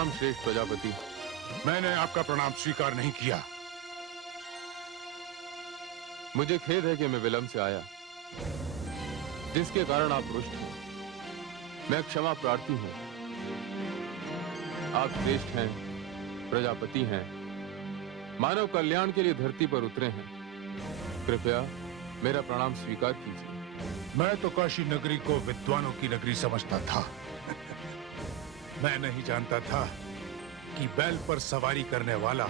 प्रणाम श्रेष्ठ प्रजापति। मैंने आपका प्रणाम स्वीकार नहीं किया। मुझे खेद है कि मैं विलंब से आया, जिसके कारण आप रुष्ट हैं। मैं क्षमा प्रार्थी हूं। आप श्रेष्ठ हैं, प्रजापति हैं, मानव कल्याण के लिए धरती पर उतरे हैं। कृपया मेरा प्रणाम स्वीकार कीजिए। मैं तो काशी नगरी को विद्वानों की नगरी समझता था। मैं नहीं जानता था कि बैल पर सवारी करने वाला,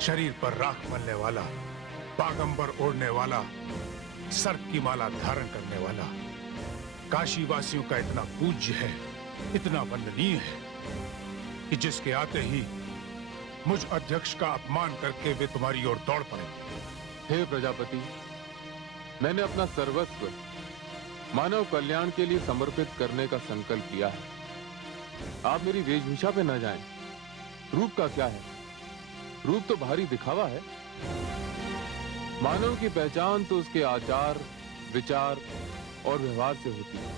शरीर पर राख मलने वाला, बागंबर ओढ़ने वाला, सर्प की माला धारण करने वाला काशी वासियों का इतना पूज्य है, इतना वंदनीय है कि जिसके आते ही मुझ अध्यक्ष का अपमान करके वे तुम्हारी ओर दौड़ पड़े। हे प्रजापति, मैंने अपना सर्वस्व मानव कल्याण के लिए समर्पित करने का संकल्प लिया है। आप मेरी वेशभूषा पे न जाएं। रूप का क्या है? रूप तो बाहरी दिखावा है। मानव की पहचान तो उसके आचार, विचार और व्यवहार से होती है।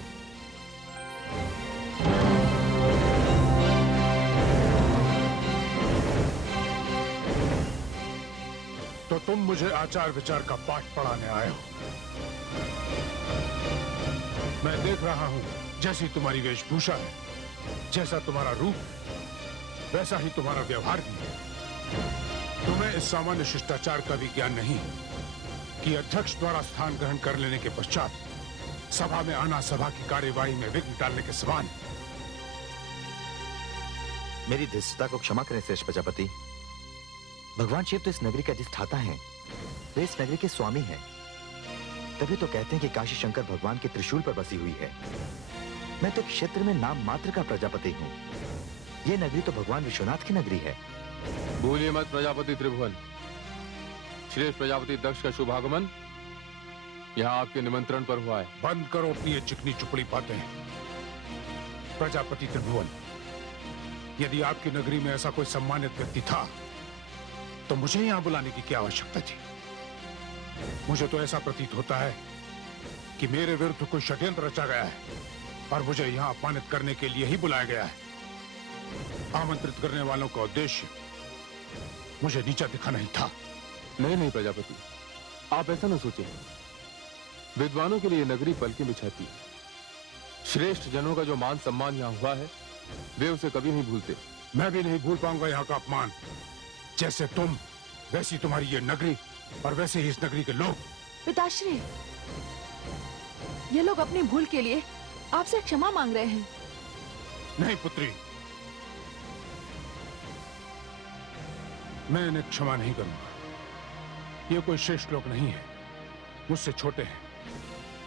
तो तुम मुझे आचार विचार का पाठ पढ़ाने आए हो। मैं देख रहा हूं, जैसी तुम्हारी वेशभूषा है, जैसा तुम्हारा रूप, वैसा ही तुम्हारा व्यवहार भी है। तुम्हें इस सामान्य शिष्टाचार का भी ज्ञान नहीं कि अध्यक्ष द्वारा स्थान ग्रहण कर लेने के पश्चात सभा में आना सभा की कार्यवाही में विघ्न डालने के समान। मेरी धृष्टता को क्षमा करें श्रेष्ठ प्रजापति। भगवान शिव तो इस नगरी का अधिष्ठाता हैं, वे इस नगरी के स्वामी हैं। तभी तो कहते हैं कि काशी शंकर भगवान के त्रिशूल पर बसी हुई है। मैं तो क्षेत्र में नाम मात्र का प्रजापति हूँ। ये नगरी तो भगवान विश्वनाथ की नगरी है। भूलिए मत प्रजापति त्रिभुवन। श्रेष्ठ प्रजापति दक्ष का शुभागमन यहाँ आपके निमंत्रण पर हुआ है। बंद करो अपनी ये चिकनी चुपड़ी बातें। प्रजापति त्रिभुवन, यदि आपकी नगरी में ऐसा कोई सम्मानित व्यक्ति था तो मुझे यहां बुलाने की क्या आवश्यकता थी? मुझे तो ऐसा प्रतीत होता है कि मेरे विरुद्ध कोई षड्यंत्र रचा गया है और मुझे यहां अपमानित करने के लिए ही बुलाया गया है। आमंत्रित करने वालों का उद्देश्य मुझे नीचा दिखाना ही था। नहीं प्रजापति, आप ऐसा न सोचें। विद्वानों के लिए नगरी पलकें बिछाती है। श्रेष्ठ जनों का जो मान सम्मान यहाँ हुआ है, वे उसे कभी नहीं भूलते। मैं भी नहीं भूल पाऊंगा यहाँ का अपमान। जैसे तुम, वैसी तुम्हारी ये नगरी और वैसे ही इस नगरी के लोग। पिताश्री, ये लोग अपनी भूल के लिए आपसे क्षमा मांग रहे हैं। नहीं पुत्री, मैं इन्हें क्षमा नहीं करूंगा। ये कोई श्रेष्ठ लोग नहीं है, मुझसे छोटे हैं,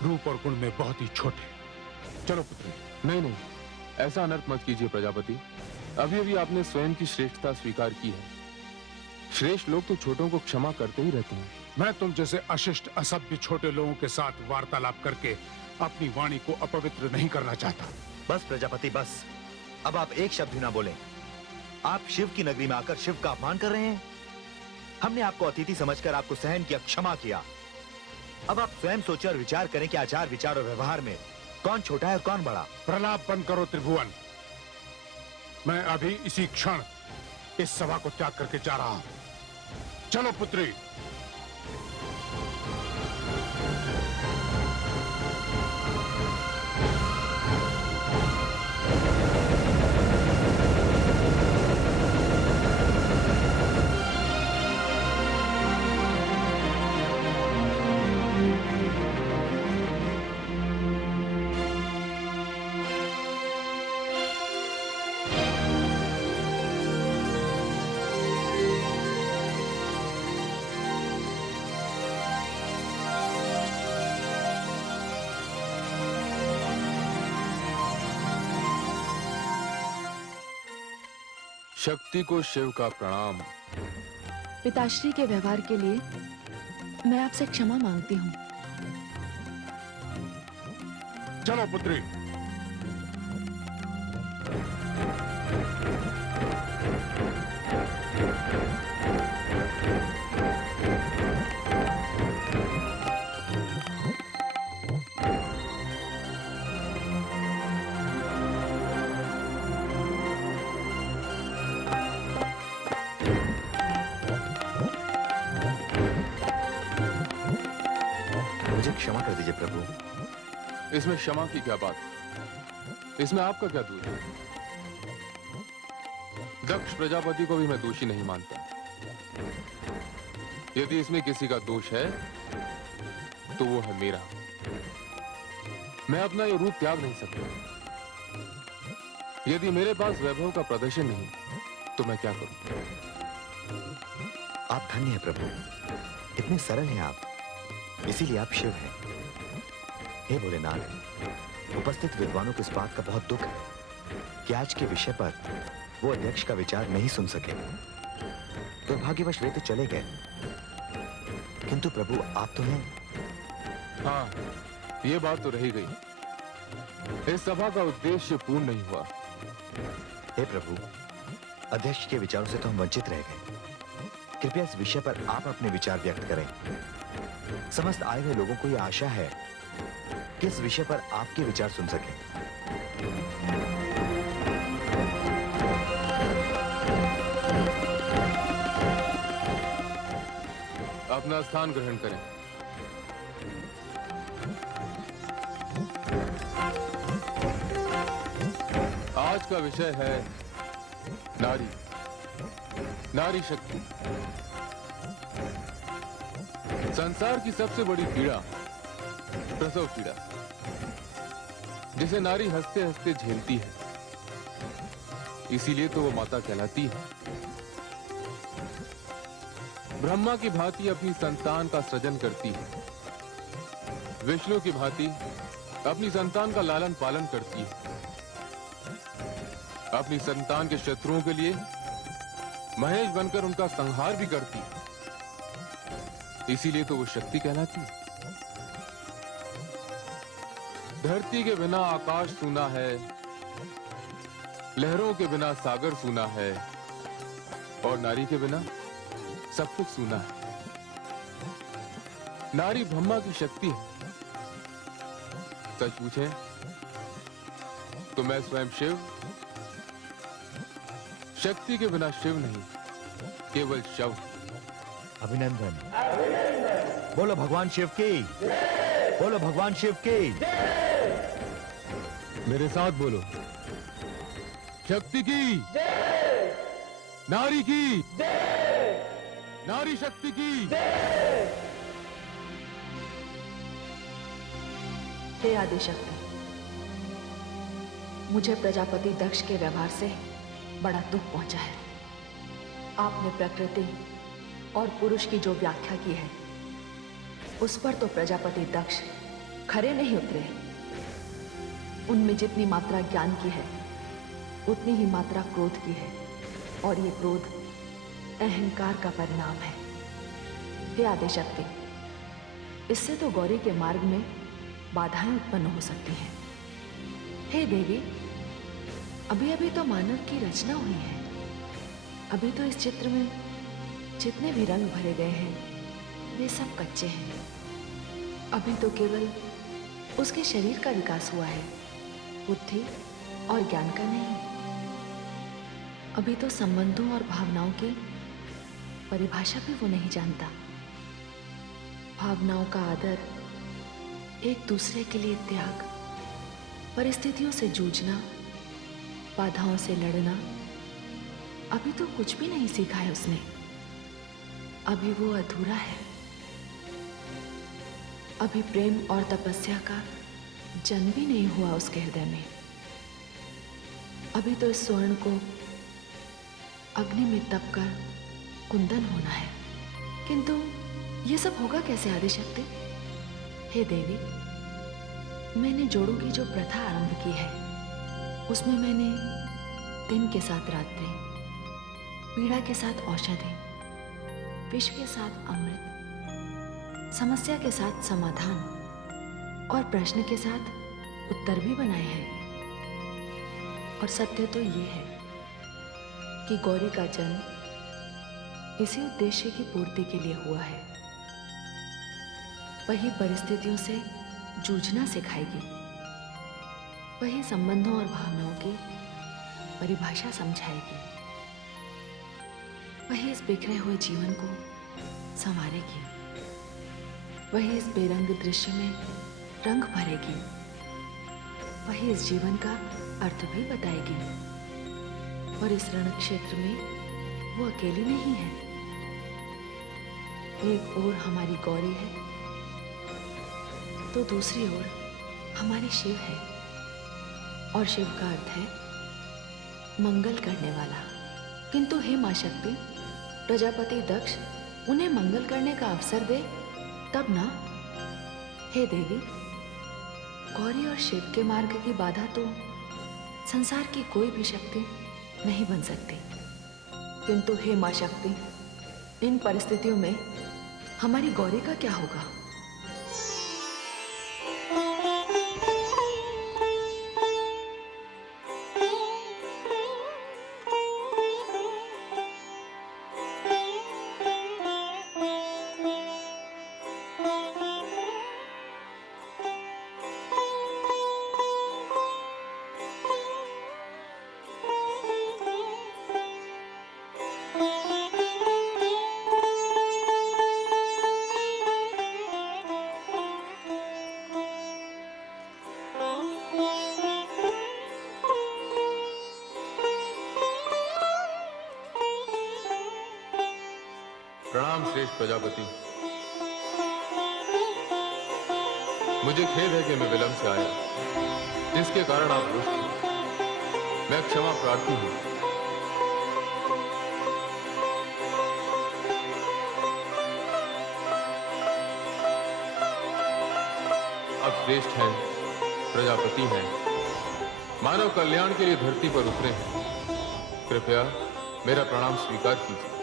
रूप और गुण में बहुत ही छोटे। चलो पुत्री। नहीं, ऐसा अनर्थ मत कीजिए प्रजापति। अभी अभी आपने स्वयं की श्रेष्ठता स्वीकार की है। श्रेष्ठ लोग तो छोटों को क्षमा करते ही रहते हैं। मैं तुम जैसे अशिष्ट असभ्य छोटे लोगों के साथ वार्तालाप करके अपनी वाणी को अपवित्र नहीं करना चाहता। बस प्रजापति बस, अब आप एक शब्द भी ना बोलें। आप शिव की नगरी में आकर शिव का अपमान कर रहे हैं। हमने आपको अतिथि समझकर आपको सहन किया, क्षमा किया। अब आप स्वयं सोचें और विचार करें कि आचार विचार और व्यवहार में कौन छोटा है और कौन बड़ा। प्रलाप बंद करो त्रिभुवन। मैं अभी इसी क्षण इस सभा को त्याग करके जा रहा हूं। चलो पुत्री। शक्ति को शिव का प्रणाम। पिताश्री के व्यवहार के लिए मैं आपसे क्षमा मांगती हूँ। चलो पुत्री। कर दीजिए प्रभु। इसमें क्षमा की क्या बात? इसमें आपका क्या दोष है? दक्ष प्रजापति को भी मैं दोषी नहीं मानता। यदि इसमें किसी का दोष है तो वो है मेरा। मैं अपना ये रूप त्याग नहीं सकता। यदि मेरे पास वैभव का प्रदर्शन नहीं तो मैं क्या करूं? आप धन्य हैं प्रभु, इतने सरल हैं आप, इसीलिए आप शिव हैं। हे भोलेनाथ, उपस्थित विद्वानों को इस बात का बहुत दुख है कि आज के विषय पर वो अध्यक्ष का विचार नहीं सुन सके। दुर्भाग्यवश वे तो चले गए, किंतु प्रभु आप तो हैं। हाँ, ये बात तो रही गई। इस सभा का उद्देश्य पूर्ण नहीं हुआ। हे प्रभु, अध्यक्ष के विचारों से तो हम वंचित रह गए। कृपया इस विषय पर आप अपने विचार व्यक्त करें। समस्त आए हुए लोगों को यह आशा है कि इस विषय पर आपके विचार सुन सकें। अपना स्थान ग्रहण करें। आज का विषय है नारी, नारी शक्ति। संसार की सबसे बड़ी पीड़ा प्रसव पीड़ा, जिसे नारी हंसते हंसते झेलती है, इसीलिए तो वो माता कहलाती है। ब्रह्मा की भांति अपनी संतान का सृजन करती है, विष्णु की भांति अपनी संतान का लालन पालन करती है, अपनी संतान के शत्रुओं के लिए महेश बनकर उनका संहार भी करती है, इसीलिए तो वो शक्ति कहलाती है। धरती के बिना आकाश सूना है, लहरों के बिना सागर सूना है, और नारी के बिना सब कुछ सूना है। नारी ब्रह्मा की शक्ति है। सच पूछे तो मैं स्वयं शिव, शक्ति के बिना शिव नहीं, केवल शव। अभिनंदन। बोलो भगवान शिव की, बोलो भगवान शिव की। मेरे साथ बोलो, शक्ति की, नारी की, नारी शक्ति की। हे आदिशक्ति, मुझे प्रजापति दक्ष के व्यवहार से बड़ा दुख पहुंचा है। आपने प्रकृति और पुरुष की जो व्याख्या की है, उस पर तो प्रजापति दक्ष खरे नहीं उतरे। उनमें जितनी मात्रा ज्ञान की है, उतनी ही मात्रा क्रोध की है, और ये क्रोध अहंकार का परिणाम है। हे आदिशक्ति, इससे तो गौरी के मार्ग में बाधाएं उत्पन्न हो सकती हैं। हे देवी, अभी अभी तो मानव की रचना हुई है। अभी तो इस चित्र में जितने भी रंग भरे गए हैं, वे सब कच्चे हैं। अभी तो केवल उसके शरीर का विकास हुआ है, बुद्धि और ज्ञान का नहीं। अभी तो संबंधों और भावनाओं की परिभाषा भी वो नहीं जानता। भावनाओं का आदर, एक दूसरे के लिए त्याग, परिस्थितियों से जूझना, बाधाओं से लड़ना, अभी तो कुछ भी नहीं सीखा है उसने। अभी वो अधूरा है। अभी प्रेम और तपस्या का जन्म भी नहीं हुआ उसके हृदय में। अभी तो इस स्वर्ण को अग्नि में तपकर कुंदन होना है। किंतु ये सब होगा कैसे आदिशक्ति? हे देवी, मैंने जोड़ों की जो प्रथा आरंभ की है, उसमें मैंने दिन के साथ रात्रि, पीड़ा के साथ औषधि, विष के साथ अमृत, समस्या के साथ समाधान और प्रश्न के साथ उत्तर भी बनाए हैं। और सत्य तो ये है कि गौरी का जन्म इसी उद्देश्य की पूर्ति के लिए हुआ है। वही परिस्थितियों से जूझना सिखाएगी, वही संबंधों और भावनाओं की परिभाषा समझाएगी, वही इस बिखरे हुए जीवन को संवारेगी, वही इस बेरंग दृश्य में रंग भरेगी, वही इस जीवन का अर्थ भी बताएगी। और इस रण क्षेत्र में वो अकेली नहीं है। एक ओर हमारी गौरी है तो दूसरी ओर हमारे शिव है, और शिव का अर्थ है मंगल करने वाला। किंतु हे मां शक्ति, प्रजापति दक्ष उन्हें मंगल करने का अवसर दे तब ना। हे देवी, गौरी और शिव के मार्ग की बाधा तो संसार की कोई भी शक्ति नहीं बन सकती। किंतु हे मां शक्ति, इन परिस्थितियों में हमारी गौरी का क्या होगा? प्रणाम श्रेष्ठ प्रजापति। मुझे खेद है कि मैं विलंब से आया, जिसके कारण आप रुष्ट हुए। मैं क्षमा प्रार्थी हूं। अब श्रेष्ठ हैं, प्रजापति हैं, मानव कल्याण के लिए धरती पर उतरे हैं। कृपया मेरा प्रणाम स्वीकार कीजिए।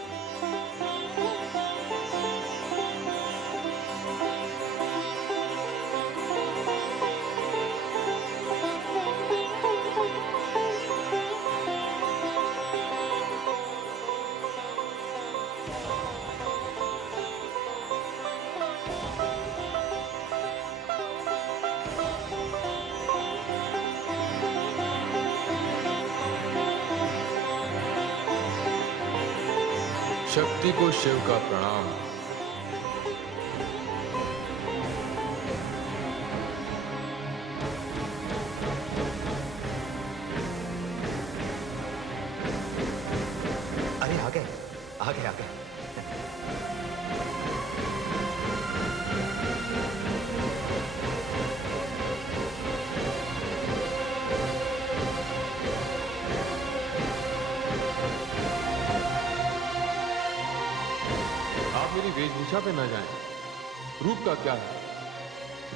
शक्ति को शिव का प्रणाम। अरे आ गए, आ गए, आ गए। मेरी वेशभूषा पे न जाएं। रूप का क्या है?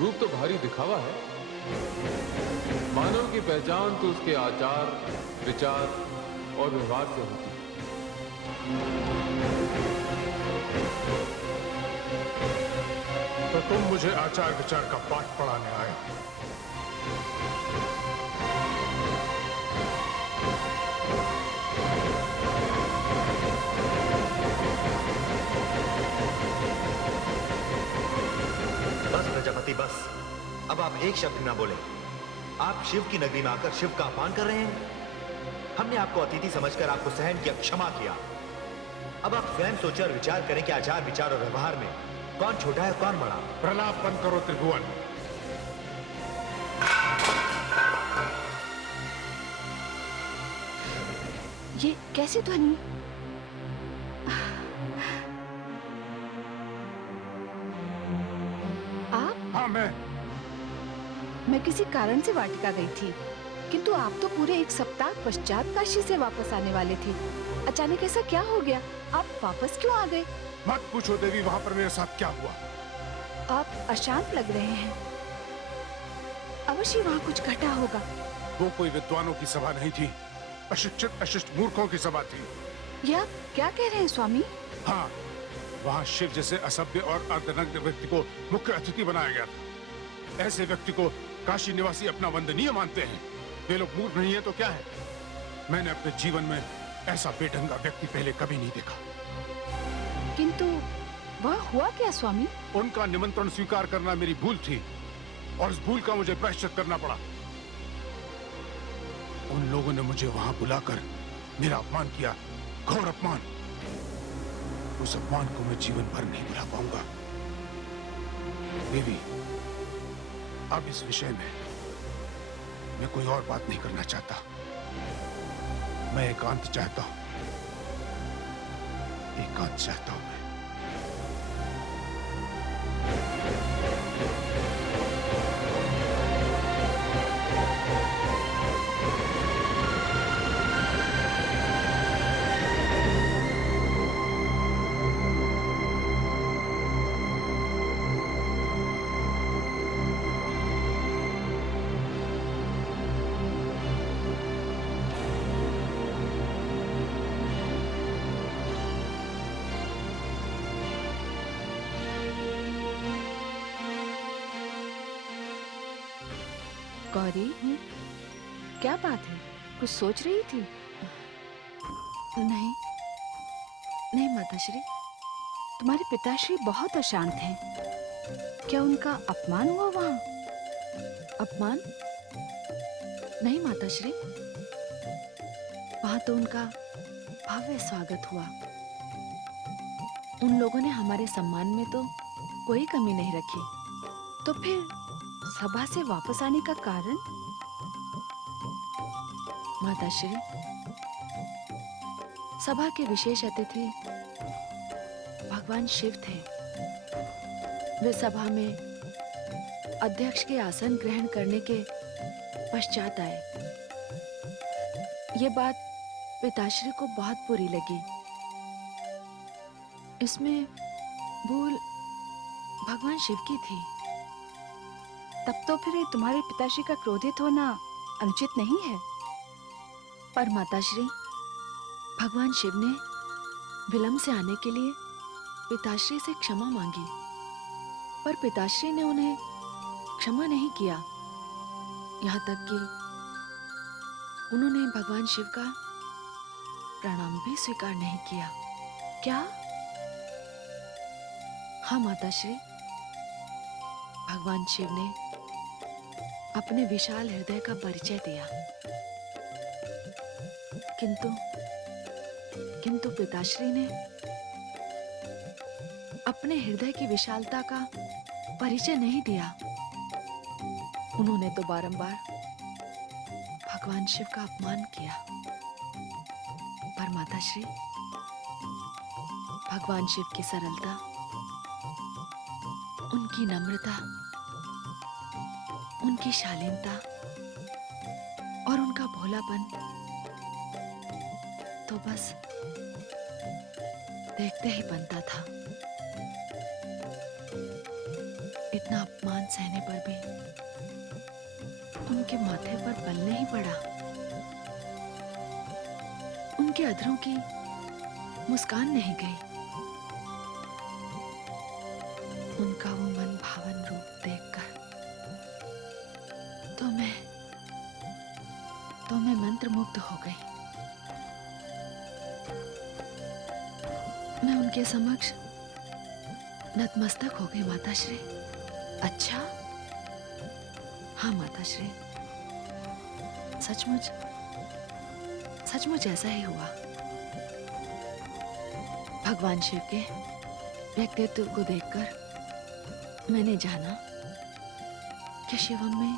रूप तो भारी दिखावा है। मानव की पहचान तो उसके आचार, विचार और व्यवहार से होती है। तो तुम मुझे आचार विचार का पाठ पढ़ाने आए हो? प्रजापति बस, अब आप एक शब्द ना बोले। आप शिव की नगरी में आकर शिव का अपमान कर रहे हैं। हमने आपको अतिथि समझकर आपको सहन किया, क्षमा किया। अब आप स्वयं सोचें और विचार करें कि आचार विचार और व्यवहार में कौन छोटा है कौन बड़ा। प्रलाप बंद करो त्रिभुवन। ये कैसी ध्वनि? हाँ, मैं किसी कारण से वाटिका गई थी, किंतु आप तो पूरे एक सप्ताह पश्चात काशी से वापस आने वाले थे। अचानक ऐसा क्या हो गया? आप वापस क्यों आ गए? मत पूछो देवी, वहाँ पर मेरे साथ क्या हुआ। आप अशांत लग रहे हैं। अवश्य वहाँ कुछ घटा होगा। वो कोई विद्वानों की सभा नहीं थी, अशिक्षित अशिष्ट मूर्खों की सभा थी। ये आप क्या कह रहे हैं स्वामी? हाँ, वहाँ शिव जैसे असभ्य और अर्धनग्न व्यक्ति को मुख्य अतिथि बनाया गया था। ऐसे व्यक्ति को काशी निवासी अपना वंदनीय मानते हैं। वे लोग मूर्ख नहीं है तो क्या है? मैंने अपने जीवन में ऐसा बेढंगा व्यक्ति पहले कभी नहीं देखा। किंतु वहाँ हुआ क्या स्वामी? उनका निमंत्रण स्वीकार करना मेरी भूल थी और उस भूल का मुझे प्रायश्चित करना पड़ा। उन लोगों ने मुझे वहां बुलाकर मेरा अपमान किया, घोर अपमान। उस अपमान को मैं जीवन भर नहीं भुला पाऊंगा। देवी, अब इस विषय में मैं कोई और बात नहीं करना चाहता। मैं एकांत चाहता हूं, एकांत चाहता हूं मैं। गौरी, क्या बात है? कुछ सोच रही थी? नहीं, नहीं माताश्री, तुम्हारे पिताश्री बहुत अशांत हैं। क्या उनका अपमान हुआ वहाँ? अपमान? नहीं माताश्री, वहाँ तो उनका भव्य स्वागत हुआ। उन लोगों ने हमारे सम्मान में तो कोई कमी नहीं रखी। तो फिर सभा से वापस आने का कारण? माताश्री, सभा के विशेष अतिथि भगवान शिव थे। वे सभा में अध्यक्ष के आसन ग्रहण करने के पश्चात आए। ये बात पिताश्री को बहुत बुरी लगी। इसमें भूल भगवान शिव की थी। तब तो फिर तुम्हारे पिताश्री का क्रोधित होना अनुचित नहीं है। पर माताश्री, भगवान शिव ने विलंब से आने के लिए पिताश्री से क्षमा मांगी, पर पिताश्री ने उन्हें क्षमा नहीं किया। यहाँ तक कि उन्होंने भगवान शिव का प्रणाम भी स्वीकार नहीं किया। क्या? हाँ माताश्री, भगवान शिव ने अपने विशाल हृदय का परिचय दिया, किंतु पिताश्री ने अपने हृदय की विशालता का परिचय नहीं दिया। उन्होंने तो बारंबार भगवान शिव का अपमान किया। पर माताश्री, भगवान शिव की सरलता, उनकी नम्रता, उनकी शालीनता और उनका भोलापन तो बस देखते ही बनता था। इतना अपमान सहने पर भी उनके माथे पर बल नहीं पड़ा। उनके अधरों की मुस्कान नहीं गई। उनका वो मन भावन रूप देखकर तो मैं मंत्रमुग्ध हो गई। मैं उनके समक्ष नतमस्तक हो गई माताश्री। अच्छा? हाँ माताश्री, सचमुच ऐसा ही हुआ। भगवान शिव के व्यक्तित्व को देखकर मैंने जाना कि शिवम में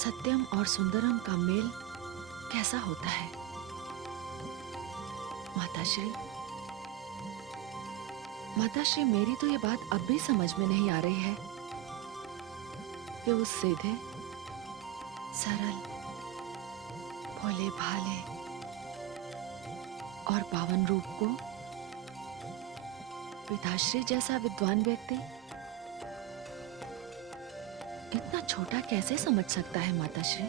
सत्यम और सुंदरम का मेल कैसा होता है। माताश्री, मेरी तो ये बात अब भी समझ में नहीं आ रही है कि उस सीधे, सरल, भोले भाले और पावन रूप को पिताश्री जैसा विद्वान व्यक्ति इतना छोटा कैसे समझ सकता है। माताश्री,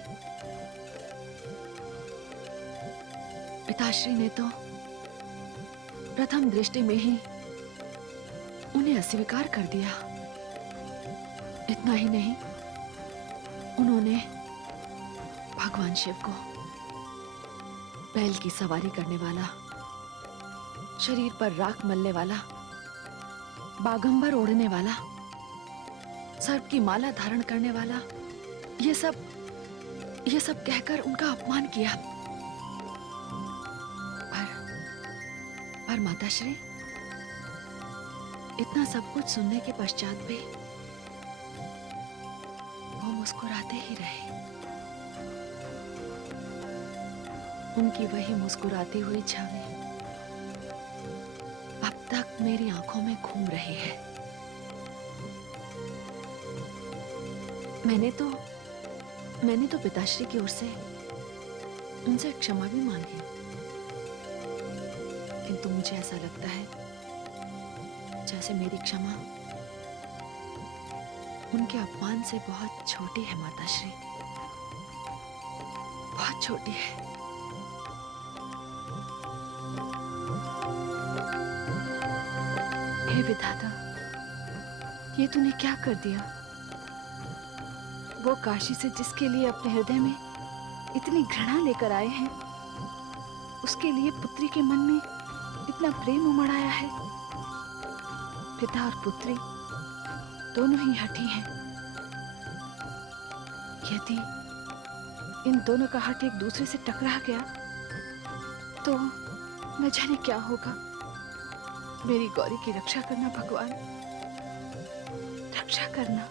पिताश्री ने तो प्रथम दृष्टि में ही उन्हें अस्वीकार कर दिया। इतना ही नहीं, उन्होंने भगवान शिव को बैल की सवारी करने वाला, शरीर पर राख मलने वाला, बागंबर ओढ़ने वाला, सर्प की माला धारण करने वाला, ये सब कहकर उनका अपमान किया। पर माताश्री, इतना सब कुछ सुनने के पश्चात भी वो मुस्कुराते ही रहे। उनकी वही मुस्कुराती हुई छवि अब तक मेरी आंखों में घूम रही है। मैंने तो पिताश्री की ओर से उनसे क्षमा भी मांगी, किंतु मुझे ऐसा लगता है जैसे मेरी क्षमा उनके अपमान से बहुत छोटी है माताश्री, बहुत छोटी है। हे विधाता, ये तूने क्या कर दिया? वो काशी से जिसके लिए अपने हृदय में इतनी घृणा लेकर आए हैं, उसके लिए पुत्री के मन में इतना प्रेम उमड़ आया है। पिता और पुत्री दोनों ही हठी हैं। यदि इन दोनों का हट एक दूसरे से टकरा गया तो न जाने क्या होगा। मेरी गौरी की रक्षा करना भगवान, रक्षा करना।